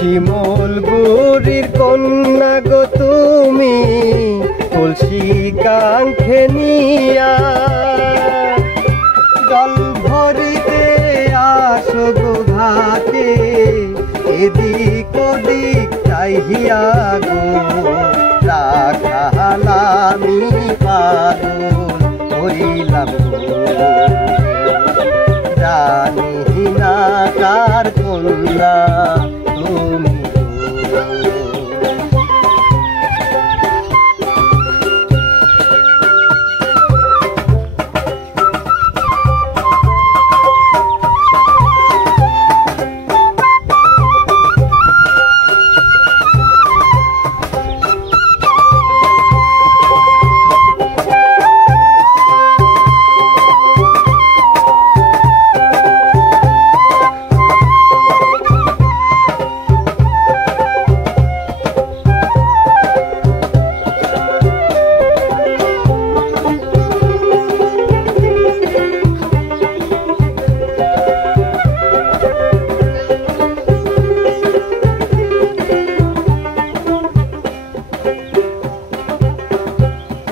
শিমুল বুড়ির কন্যা গো তুমি তুলসী কাঙ্ক্ষে নিয়া জল ভরিতে আসো গো ঘাটে এদিক ওদিক চাহিয়া গো রাখালামি পাগল হইলাম জানি না কার কন্যা তুমি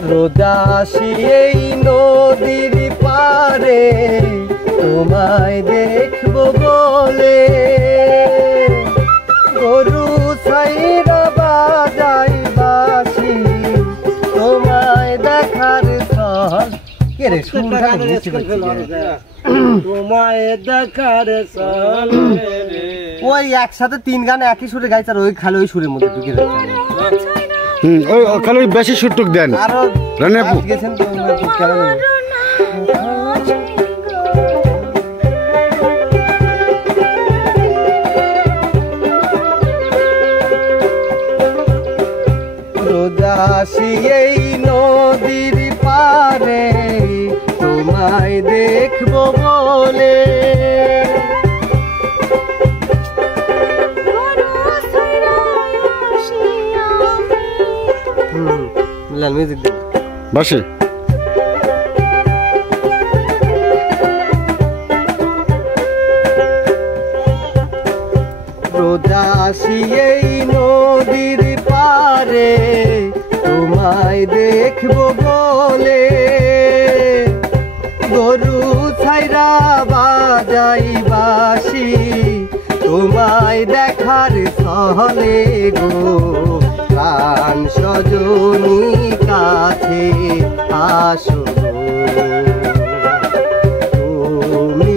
রোদাসী এই নদীর পারে তোমায় দেখবো বলে গরু ছাইরা বাজাই বাসি তোমায় দেখার সহজ কে রে তোমায় দেখার সহজ ওই একসাথে তিন গান একই সুরে গাইছে আর ওই খালি ওই সুরের মধ্যে ঢুকে যাচ্ছে ওই খালি বেশি সুরটুক দেন রানী আপু গেছেন তো কেমন রোদাসী এই নদীর পারে তোমায় দেখবো বলে মিউজিক দে বাসে রোদাসী এই নদীর পারে তোমায় দেখবো বলে গরু ছাইরা বাজাই বাসি তোমায় দেখার সহলে গো প্রাণ সজনী কাছে আসো তুমি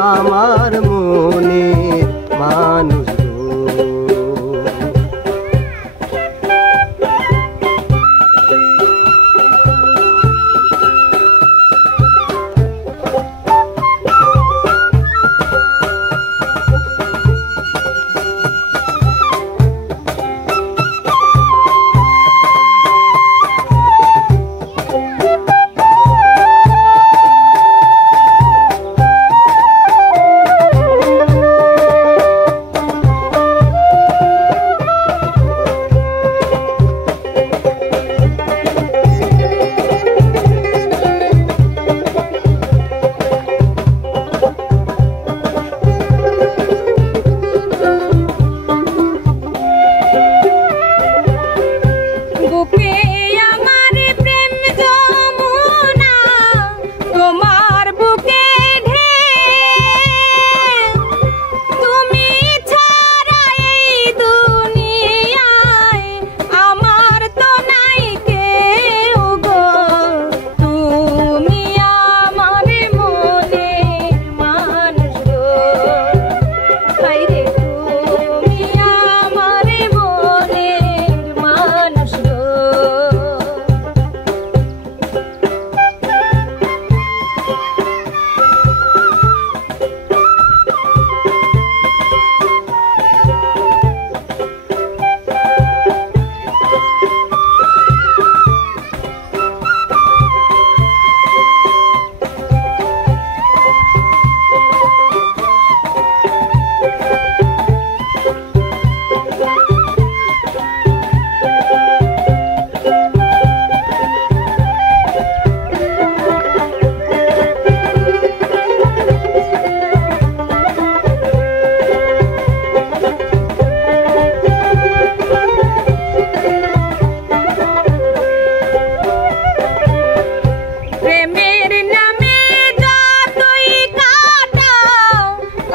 আমার মনে মানুষ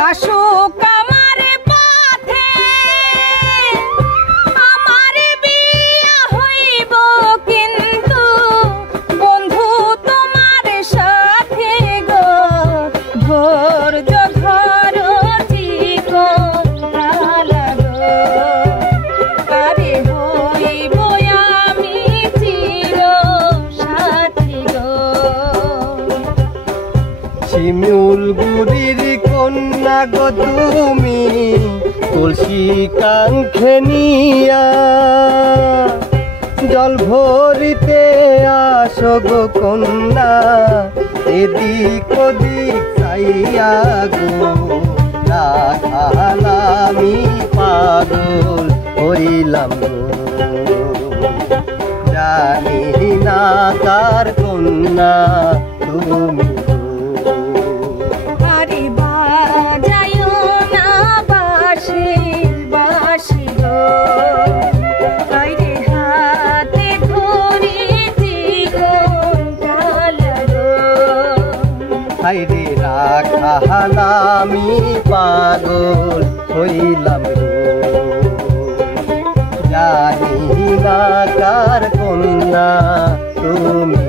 আসুক আমার পথে আমার বিয়া হইব, কিন্তু বন্ধু তোমার সাথে গো ধৈর্য ধরো জীবন কালা গো। আরে হইব আমি চির সাথী গো। শিমুল গুড়ির কন্যা গো তুমি তুলসী কাঙ্ক্ষে নিয়া, জল ভরিতে আসো গো কন্যা এদিক ওদিক চাইয়া গো। রাখালামি পাগল হইলাম গো, জানি না কার কন্যা তুমি গো। আরে বাজায়ো না বাঁশির বাঁশি গো, আরে হাতে ধরে জীবন কালা গো। হাইরে রাখালামি পাগল হইলাম গো, জানি না কার কন্যা তুমি